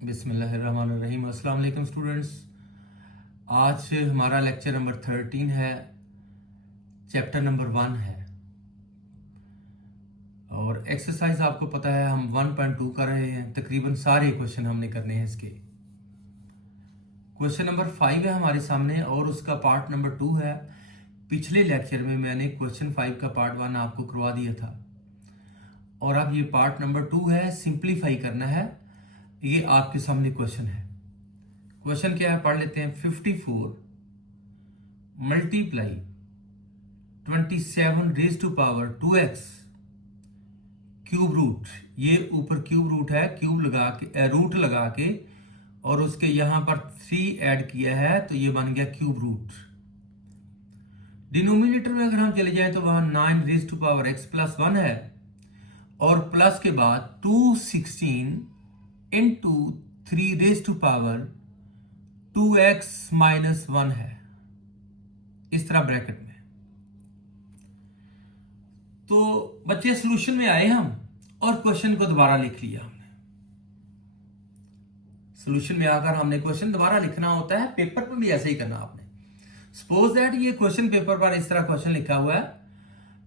बिस्मिल्लाहिर्रहमानिर्रहीम। अस्सलाम वालेकुम स्टूडेंट्स। आज हमारा लेक्चर नंबर 13 है, चैप्टर नंबर 1 है और एक्सरसाइज आपको पता है हम 1.2 कर रहे हैं। तकरीबन सारे क्वेश्चन हमने करने हैं इसके। क्वेश्चन नंबर 5 है हमारे सामने और उसका पार्ट नंबर 2 है। पिछले लेक्चर में मैंने क्वेश्चन 5 का पार्ट 1 आपको करवा दिया था और अब ये पार्ट नंबर 2 है, सिंप्लीफाई करना है। ये आपके सामने क्वेश्चन है। क्वेश्चन क्या है, पढ़ लेते हैं। 54 multiply 27 raise to power 2x cube root. ये ऊपर क्यूब रूट है, क्यूब लगा के रूट लगा के और उसके यहां पर 3 ऐड किया है तो ये बन गया क्यूब रूट। डिनोमिनेटर में अगर हम चले जाए तो वहां 9 raise to power x plus 1 है और प्लस के बाद 216 into 3 raise to power 2x minus 1 है, इस तरह ब्रैकेट में। तो बच्चे सॉल्यूशन में आए हम और क्वेश्चन को दोबारा लिख लिया हमने। सॉल्यूशन में आकर हमने क्वेश्चन दोबारा लिखना होता है, पेपर पर भी ऐसे ही करना आपने। सपोज दैट ये क्वेश्चन पेपर पर इस तरह क्वेश्चन लिखा हुआ है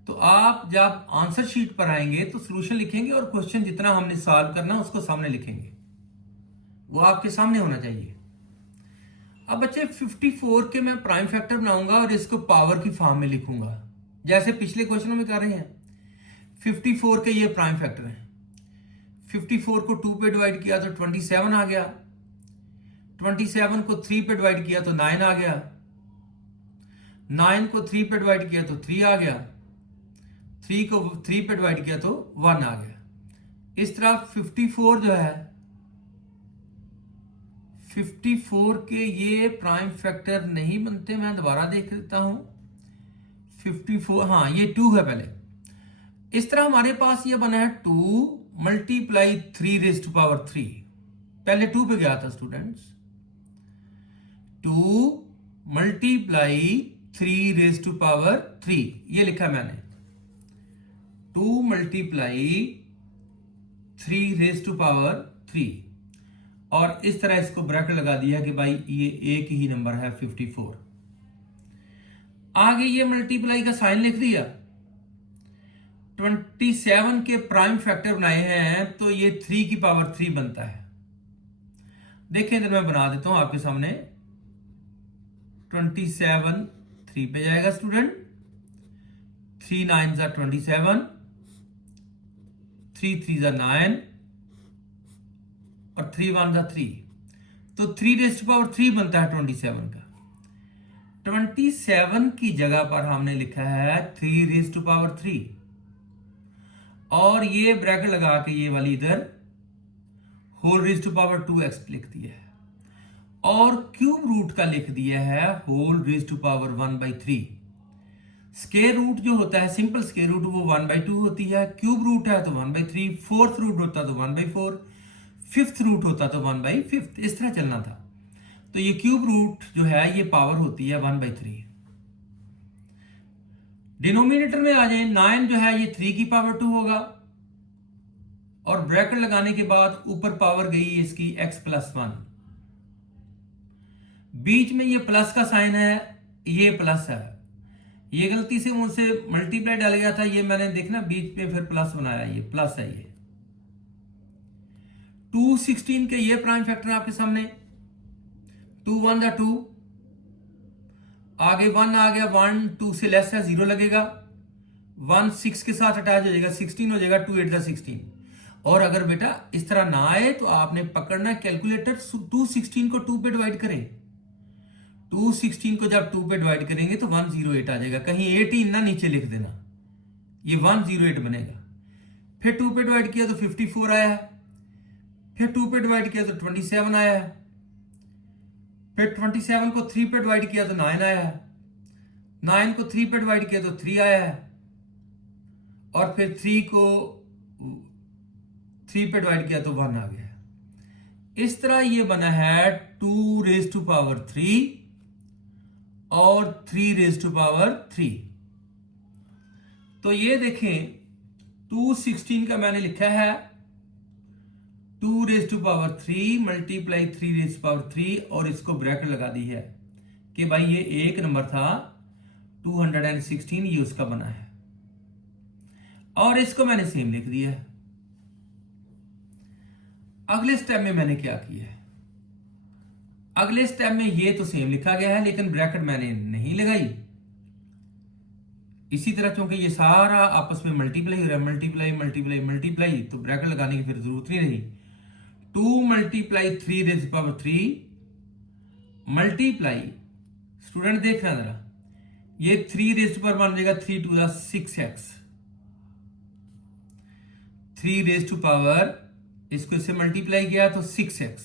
तो आप जब आंसर शीट पर आएंगे तो सॉल्यूशन लिखेंगे और क्वेश्चन जितना हमने सॉल्व करना उसको सामने लिखेंगे, वो आपके सामने होना चाहिए। अब बच्चे 54 के मैं प्राइम फैक्टर बनाऊंगा और इसको पावर की फॉर्म में लिखूंगा जैसे पिछले क्वेश्चनों में कर रहे हैं। 54 के ये प्राइम फैक्टर हैं। 54 को 2 पे डिवाइड किया तो 27 आ गया, 27 को 3 पे डिवाइड किया तो 9 आ गया, 9 को 3 पे डिवाइड किया तो 3 आ गया, 3 को 3 पे डिवाइड किया तो 1 आ गया। इस तरह 54 जो है, 54 के ये प्राइम फैक्टर नहीं बनते। मैं दोबारा देख लेता हूं। 54, हाँ ये 2 है पहले। इस तरह हमारे पास ये बना है 2 मल्टीप्लाई 3 रेज टू पावर 3। पहले 2 पे गया था students. 2 multiply 3 raise to power 3 ये लिखा मैंने। 2 मल्टीप्लाई 3 रेज टू पावर 3 और इस तरह इसको ब्रैकेट लगा दिया कि भाई ये एक ही नंबर है 54। आगे ये मल्टीप्लाई का साइन लिख दिया। 27 के प्राइम फैक्टर बनाए हैं तो ये 3 की पावर 3 बनता है। देखें इधर मैं बना देता हूं आपके सामने। 27 3 पे जाएगा स्टूडेंट, 3 9 जा 27, 3 3 जा 9 और 3 1 जा 3, तो 3 रेज टू पावर 3 बनता है 27 का। 27 की जगह पर हमने लिखा है 3 रेज टू पावर 3 और ये ब्रैकेट लगा के ये वाली इधर whole raise to power 2x लिख दिया है और क्यूब रूट का लिख दिया है whole raise to power 1/3। Square root जो होता है, सिंपल स्क्वायर रूट, वो 1/2 होती है। क्यूब रूट है तो 1/3, फोर्थ रूट होता तो 1/4, फिफ्थ रूट होता तो 1/5। इस तरह चलना था। तो ये क्यूब रूट जो है ये पावर होती है 1/3। डिनोमिनेटर में आ जाए, 9 जो है ये 3 की पावर 2 होगा और ब्रैकेट लगाने के बाद ऊपर पावर गई इसकी x प्लस 1। बीच में ये प्लस का साइन है, ये प्लस है। ये गलती से मुझसे मल्टीप्लाई डाल गया था, ये मैंने देखना बीच में फिर प्लस बनाया, ये प्लस है। ये 216 के ये प्राइम फैक्टर आपके सामने। 2 1 जा 2, आगे 1 आ गया, 1 2 से लेस है 0 लगेगा, 1 6 के साथ अटैच हो जाएगा, 16 हो जाएगा, 2 8 जा 16। और अगर बेटा इस तरह ना आए तो आपने पकड़ना कैलकुलेटर, 216 को 2 पे डिवाइड करें। 216 को जब 2 पे डिवाइड करेंगे तो 108 आ जाएगा। कहीं 18 ना नीचे लिख देना, ये 108 बनेगा। फिर 2 पे डिवाइड किया तो 54 आया है, फिर 2 पे डिवाइड किया तो 27 आया है, फिर 27 को 3 पे डिवाइड किया तो 9 आया है, 9 को 3 पे डिवाइड किया तो 3 आया है और फिर 3 को 3 पे डिवाइड किया तो 1 आ गया है। इस तरह ये बना है 2 रेज टू पावर 3 और 3 रेज टू पावर 3। तो ये देखें 216 का मैंने लिखा है 2⁻³ मल्टीप्लाई 3⁻³ और इसको ब्रैकेट लगा दी है कि भाई ये एक नंबर था 216, ये उसका बना है और इसको मैंने सेम लिख दिया है। अगले स्टेप में मैंने क्या किया है, अगले स्टेप में ये तो सेम लिखा गया है लेकिन ब्रैकेट मैंने नहीं लगाई। इसी तरह चूंकि ये सारा आपस में मल्टीप्लाई हो रहा है, मल्टीप्लाई मल्टीप्लाई मल्टीप्लाई, तो ब्रैकेट लगाने की फिर जरूरत नहीं रही। 2 मल्टीप्लाई 3⁻³ मल्टीप्लाई, स्टूडेंट देख रहे जरा, ये 3 मान जाएगा 3⁻6x, 3 इसको इससे मल्टीप्लाई किया तो 6x,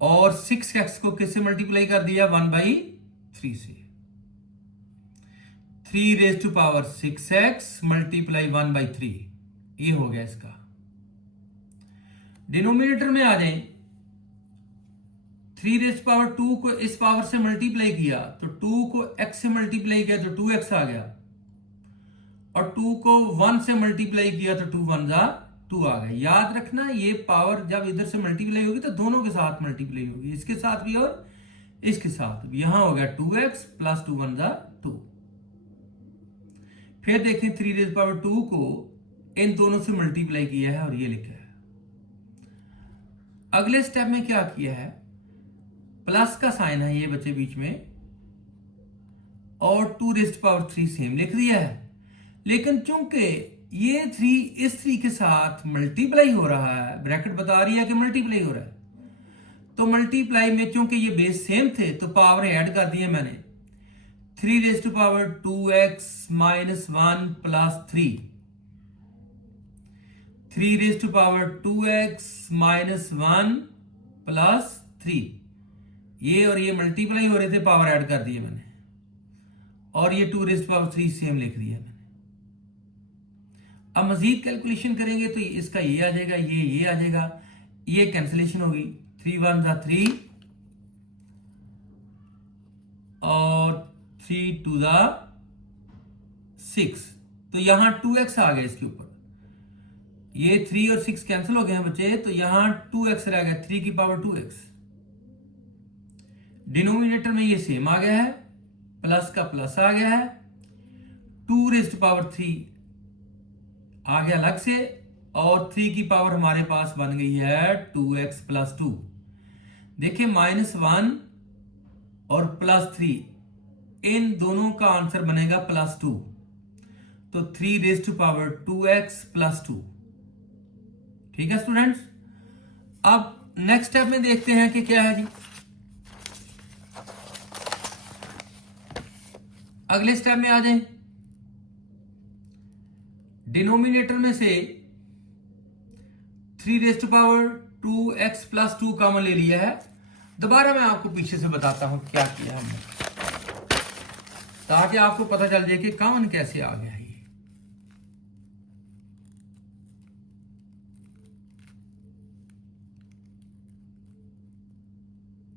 और 6x को किससे मल्टीप्लाई कर दिया 1/3 से। 3⁻6x मल्टीप्लाई 1/3, ये हो गया इसका। डिनोमिनेटर में आ जाए, 3⁻2 को इस पावर से मल्टीप्लाई किया तो 2 को x से मल्टीप्लाई किया तो 2x आ गया, और 2 को 1 से मल्टीप्लाई किया तो 2 1 जा 2 आ गया। याद रखना ये पावर जब इधर से मल्टीप्लाई होगी तो दोनों के साथ मल्टीप्लाई होगी, इसके साथ भी और इसके साथ भी। यहां हो गया 2x प्लस 2 1 जा 2। फिर देखें 3⁻2 को इन दोनों से मल्टीप्लाई किया है और ये लिखा है। अगले स्टेप में क्या किया है, प्लस का साइन है ये बच्चे बीच में, और 2⁻³ सेम लिख दिया है। लेकिन चूंकि ये 3 इस 3 के साथ मल्टीप्लाई हो रहा है, ब्रैकेट बता रही है कि मल्टीप्लाई हो रहा है, तो मल्टीप्लाई में चूंकि ये बेस सेम थे तो पावर ऐड कर दी है मैंने। 3⁻2x - 1 प्लस 3, 3⁻2x - 1 प्लस 3, ये और ये मल्टीप्लाई हो रहे थे, पावर ऐड कर दिए मैंने, और ये 2⁻³ सेम लिख दिया मैंने। अब मजीद कैलकुलेशन करेंगे तो इसका ये आ जाएगा, ये आ जाएगा, ये कैंसिलेशन होगी, 3 1 जा 3 और 3 2 जा 6, तो यहां 2x आ गया इसके ऊपर। ये 3 और 6 कैंसिल हो गए हैं बच्चे, तो यहां 2x रह गया, 3 की पावर 2x। डिनोमिनेटर में ये सेम आ गया है, प्लस का प्लस आ गया है, 2⁻³ आ गया अलग से, और 3 की पावर हमारे पास बन गई है 2x प्लस 2। देखिए -1 और +3, इन दोनों का आंसर बनेगा +2, तो 3⁻2x प्लस 2। ठीक है स्टूडेंट्स, अब नेक्स्ट स्टेप में देखते हैं कि क्या है जी। अगले स्टेप में आ जाएं, डिनोमिनेटर में से 3⁻2x प्लस 2 कॉमन ले लिया है। दोबारा मैं आपको पीछे से बताता हूं क्या किया हमने, ताकि आपको पता चल जाए कि कॉमन कैसे आ गया है।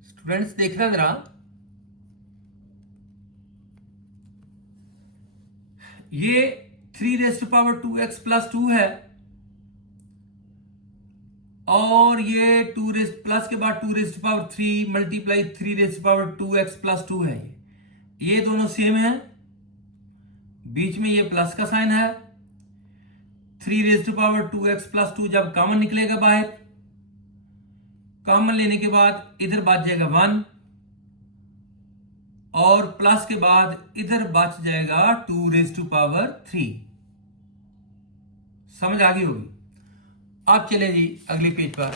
स्टूडेंट्स देखना जरा, ये 3⁻2x प्लस 2 है, और ये 2 प्लस के बाद 2⁻³ मल्टीप्लाई 3⁻2x प्लस 2 है। ये दोनों सेम है, बीच में ये प्लस का साइन है। 3⁻2x प्लस 2 जब कॉमन निकलेगा बाहर, कॉमन लेने के बाद इधर बच जाएगा 1, और प्लस के बाद इधर बच जाएगा 2⁻3। समझ आ गई होगी। अब चले जी अगले पेज पर।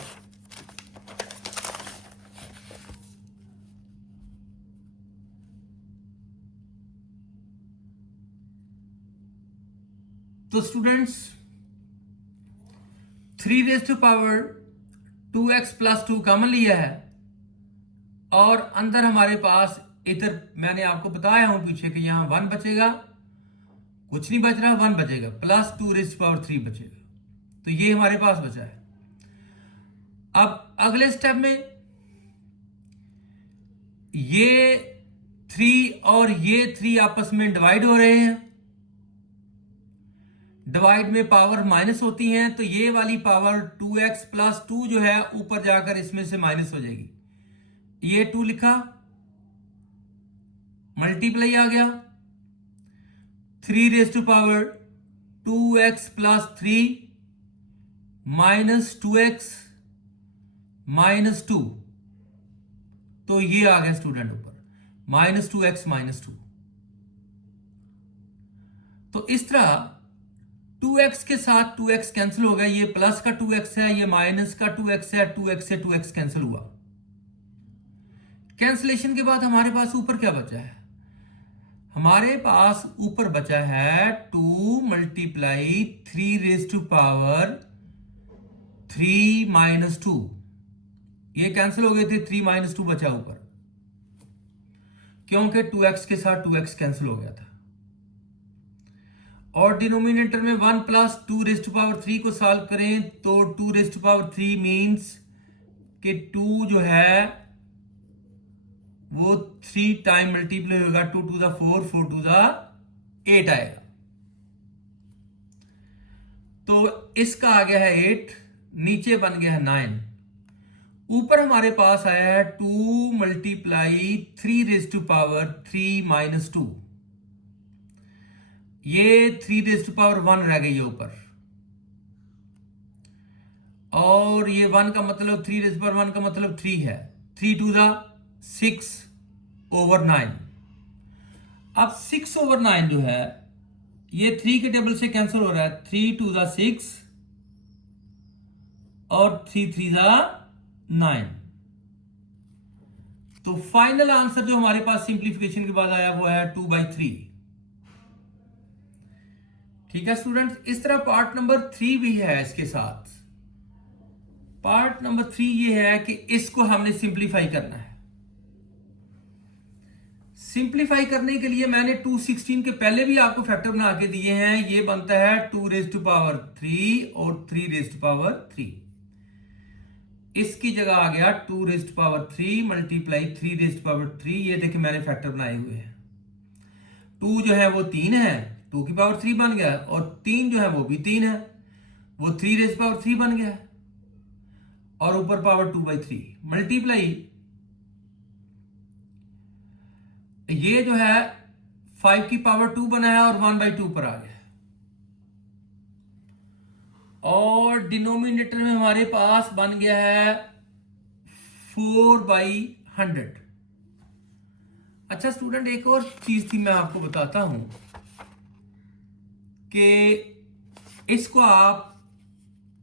तो स्टूडेंट्स 3⁻2x प्लस 2 कॉमन लिया है, और अंदर हमारे पास इधर मैंने आपको बताया हूं पीछे कि यहां 1 बचेगा, कुछ नहीं बच रहा, 1 बचेगा, प्लस 2⁻3 बचेगा, तो ये हमारे पास बचा है। अब अगले स्टेप में ये 3 और ये 3 आपस में डिवाइड हो रहे हैं, डिवाइड में पावर माइनस होती हैं, तो ये वाली पावर 2x प्लस 2 जो है ऊपर जाकर इसमें से माइनस हो जाएगी। ये 2 लिखा, मल्टीप्लाई आ गया 3 raise to power 2x plus 3 minus 2x minus 2, तो ये आ गया स्टूडेंट ऊपर माइनस 2x माइनस 2। तो इस तरह 2x के साथ 2x कैंसिल हो गया, ये प्लस का 2x है, ये माइनस का 2x है, 2x से 2x कैंसिल हुआ। कैंसिलेशन के बाद हमारे पास ऊपर क्या बचा है? हमारे पास ऊपर बचा है 2 multiply 3 raise to power 3 minus 2। ये कैंसिल हो गए थे, 3 माइनस 2 बचा ऊपर, क्योंकि 2x के साथ 2x कैंसिल हो गया था। और डिनोमिनेटर में 1 प्लस 2 रेज टू पावर 3 को सॉल्व करें तो 2 रेज टू पावर 3 मीन्स कि 2 जो है वो 3 टाइम मल्टीप्लाई होगा, 2 टू द 4, 4 टू द 8 आएगा। तो इसका आ गया है 8, नीचे बन गया है 9। ऊपर हमारे पास आया है 2 multiply 3 raise to power 3 minus 2। ये 3 रेज टू पावर 1 रह गई है ऊपर, और ये 1 का मतलब 3 रेज टू पावर 1 का मतलब 3 है, 3 टू द 6 ओवर 9। अब 6 ओवर 9 जो है ये 3 के टेबल से कैंसिल हो रहा है, 3 टू द 6 और 3 3 द 9। तो फाइनल आंसर जो हमारे पास सिंप्लीफिकेशन के बाद आया वो है 2/3। ठीक है स्टूडेंट्स, इस तरह पार्ट नंबर 3 भी है। इसके साथ पार्ट नंबर 3 ये है कि इसको हमने सिंप्लीफाई करना है। सिंप्लीफाई करने के लिए मैंने 216 के पहले भी आपको फैक्टर बना के दिए हैं। ये बनता है 2 रेज टू पावर 3 और 3 रेज टू पावर 3। इसकी जगह आ गया 2 raise to power 3 multiply 3 raise to power 3। ये देखिए मैंने फैक्टर बनाए हुए हैं। 2 जो है वो 3 है, 2 की पावर 3 बन गया, और 3 जो है वो भी 3 है, वो 3 रेज पावर 3 बन गया, और ऊपर पावर 2/3 मल्टीप्लाई ये जो है 5 की पावर 2 बना है और 1/2 पर आ गया। और डिनोमिनेटर में हमारे पास बन गया है 4/100। अच्छा स्टूडेंट, एक और चीज थी मैं आपको बताता हूं कि इसको आप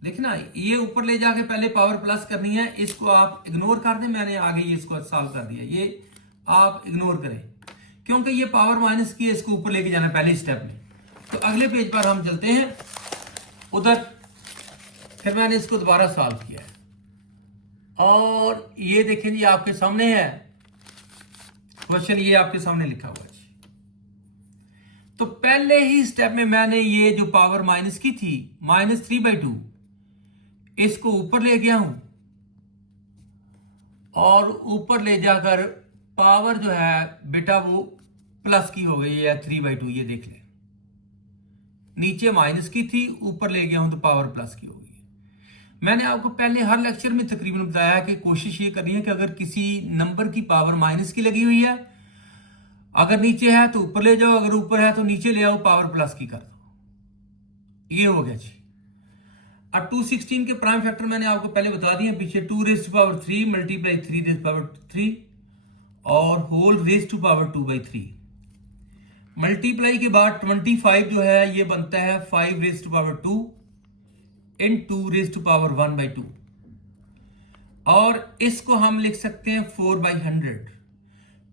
देखना, ये ऊपर ले जाके पहले पावर प्लस करनी है, इसको आप इग्नोर कर दें। मैंने आगे ये इसको सॉल्व कर दिया, ये आप इग्नोर करें क्योंकि ये पावर माइनस की है, इसको ऊपर लेके जाना पहले स्टेप में। तो अगले पेज पर हम चलते हैं उधर। फिर मैंने इसको दोबारा सॉल्व किया है और ये देखें जी आपके सामने है क्वेश्चन, ये आपके सामने लिखा हुआ है। तो पहले ही स्टेप में मैंने ये जो पावर माइनस की थी -3/2, इसको ऊपर ले गया हूं और ऊपर ले जाकर पावर जो है बेटा वो प्लस की हो गई है 3/2। ये देख लें, नीचे माइनस की थी, ऊपर ले गया हूं तो पावर प्लस की हो गई। मैंने आपको पहले हर लेक्चर में तकरीबन बताया कि कोशिश ये करनी है कि अगर किसी नंबर की पावर माइनस की लगी हुई है, अगर नीचे है तो ऊपर ले जाओ, अगर ऊपर है तो नीचे ले आओ, पावर प्लस की कर दो। ये हो गया जी। अब 216 के प्राइम फैक्टर मैंने आपको पहले बता दिए पीछे, 2 raise to power 3 multiply 3 raise power 3 और whole raise to power 2/3 multiply के बाद 25 जो है ये बनता है 5 रेज टू पावर 2 इन 2 रेज टू पावर 1/2, और इसको हम लिख सकते हैं 4/100।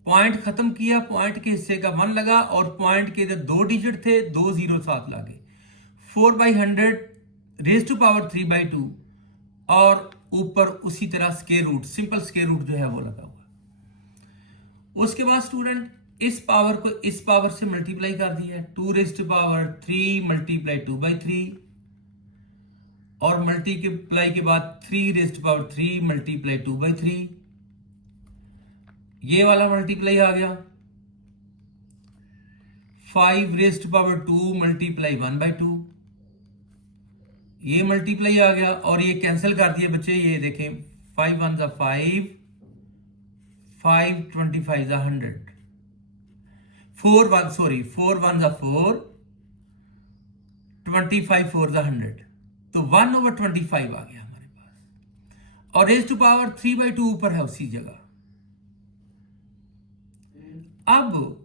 पॉइंट खत्म किया, पॉइंट के हिस्से का 1 लगा और पॉइंट के इधर 2 डिजिट थे, 2 0 साथ लगे। 4/100 रेज टू पावर 3/2 और ऊपर उसी तरह square root, simple square root जो है वो लगा हुआ। उसके बाद स्टूडेंट इस पावर को इस पावर से मल्टीप्लाई कर दिया, 2 रेज टू पावर 3 मल्टीप्लाई 2/3 और मल्टीप्लाई के बाद 3 रेज टू पावर 3 मल्टीप्लाई 2/3। ये वाला मल्टीप्लाई आ गया, 5 रेज टू पावर 2 मल्टीप्लाई 1/2 ये मल्टीप्लाई आ गया और ये कैंसिल कर दिए बच्चे। ये देखें 5 1 जा 5, 5 25 जा 100, 4 1 सॉरी 4 1 जा 4, 25 4 जा 100, तो 1/25 आ गया हमारे पास। और रेज़ टू पावर 3/2 ऊपर है उसी जगह। अब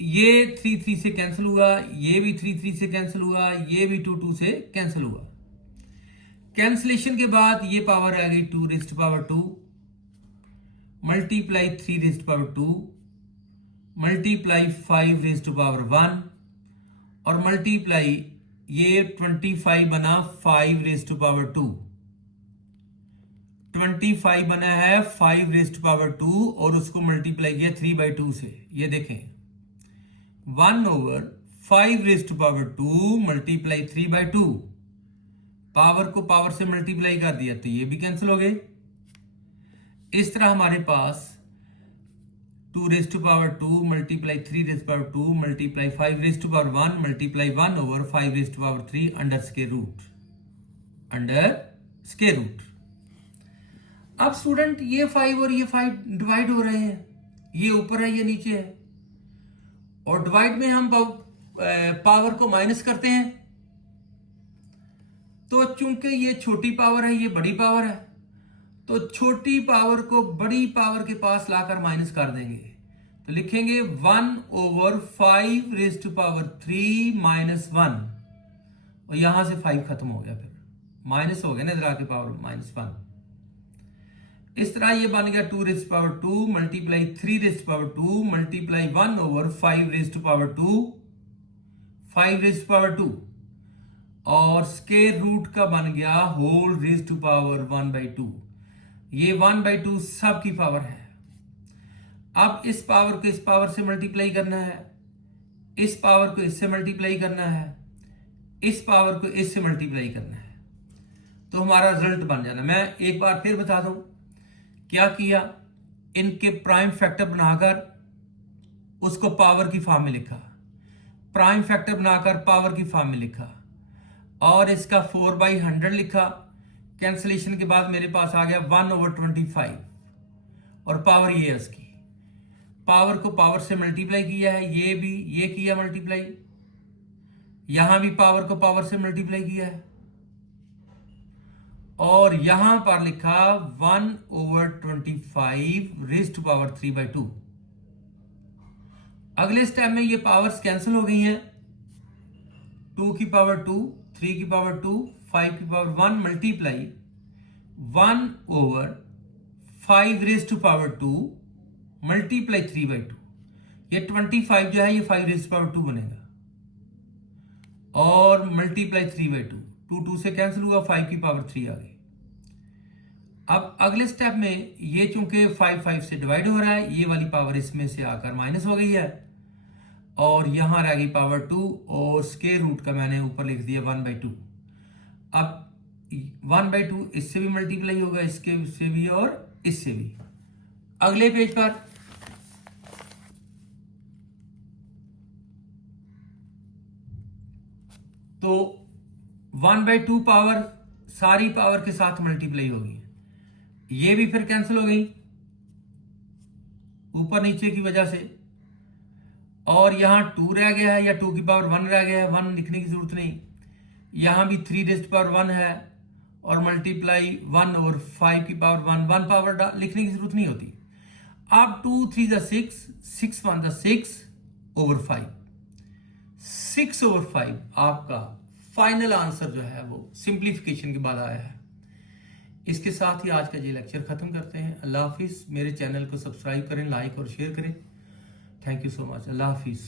ये 3 3 से कैंसिल हुआ, ये भी 3 3 से कैंसिल हुआ, ये भी 2 2 से कैंसिल हुआ। कैंसिलेशन के बाद ये पावर आ गई 2 raise to power 2 multiply 3 raise to power 2 multiply 5 raise to power 1 और मल्टीप्लाई ये 25 बना 5 रेज़ टू पावर 2, 25 बना है 5 रेज़ टू पावर 2 और उसको मल्टीप्लाई किया 3/2 से। ये देखें 1/5 raise to power 2 multiply 3/2, power को पावर से मल्टीप्लाई कर दिया तो ये भी कैंसिल हो गए। इस तरह हमारे पास 2 raise to power 2 multiply 3 raise to power 2 multiply 5 raise to power 1 multiply 1/5 raise to power 3 under square root. अब स्टूडेंट ये 5 और ये 5 डिवाइड हो रहे हैं, ये ऊपर है ये नीचे है, और डिवाइड में हम पावर को माइनस करते हैं। तो चूंकि ये छोटी पावर है ये बड़ी पावर है, तो छोटी पावर को बड़ी पावर के पास लाकर माइनस कर देंगे, तो लिखेंगे 1/5 रेज़ टू पावर 3 माइनस 1, और यहां से 5 खत्म हो गया, फिर माइनस हो गया ना इधर आके पावर -1। इस तरह ये बन गया 2 raise to power 2 multiply 3 raise to power 2 multiply 1/5 raise to power 2 5 raise to power 2 और स्क्वायर रूट का बन गया होल रेज़ टू पावर 1/2। ये 1/2 सब की पावर है। अब इस पावर को इस पावर से मल्टीप्लाई करना है, इस पावर को इससे मल्टीप्लाई करना है, इस पावर को इससे मल्टीप्लाई करना है, तो हमारा रिजल्ट बन जाना। मैं एक बार फिर बता दूं क्या किया। इनके प्राइम फैक्टर बनाकर उसको पावर की फॉर्म में लिखा, प्राइम फैक्टर बनाकर पावर की फॉर्म में लिखा, और इसका 4/100 लिखा। कैंसिलेशन के बाद मेरे पास आ गया 1/25 और पावर ये है उसकी। पावर को पावर से मल्टीप्लाई किया है, ये भी ये किया मल्टीप्लाई, यहां भी पावर को पावर से मल्टीप्लाई किया है, और यहां पर लिखा 1/25 रेज़ टू पावर 3/2। अगले स्टेप में ये पावर्स कैंसिल हो गई हैं, 2 की पावर 2, 3 की पावर 2, 5 की power 1 multiply 1/5 raise to power 2 multiply 3/2। ये 25 जो है ये 5 रेज़ टू पावर 2 बनेगा, और मल्टीप्लाई 3/2, 2 2 से कैंसिल हुआ, 5 की पावर 3 आ गई। अब अगले स्टेप में ये चूंकि 5 5 से डिवाइड हो रहा है, ये वाली पावर इसमें से आकर माइनस हो गई है, और यहां रह गई पावर 2, और स्क्वायर रूट का मैंने ऊपर लिख दिया 1/2। अब 1/2 इससे भी मल्टीप्लाई होगा, इसके से भी और इससे भी। अगले पेज पर तो 1/2 पावर सारी पावर के साथ मल्टीप्लाई होगी, ये भी फिर कैंसिल हो गई ऊपर नीचे की वजह से, और यहां 2 रह गया है या 2 की पावर 1 रह गया है, 1 लिखने की जरूरत नहीं। यहां भी 3 रेज़ टू पावर 1 है, और मल्टीप्लाई 1/5 की पावर 1 पावर लिखने की जरूरत नहीं होती। अब 2 3 जा 6, 6 1 जा 6/5, 6/5 आपका फाइनल आंसर जो है वो सिंप्लीफिकेशन के बाद आया है। इसके साथ ही आज का ये लेक्चर खत्म करते हैं। अल्लाह हाफिज। मेरे चैनल को सब्सक्राइब करें, लाइक और शेयर करें। Thank you so much. Allah Hafiz.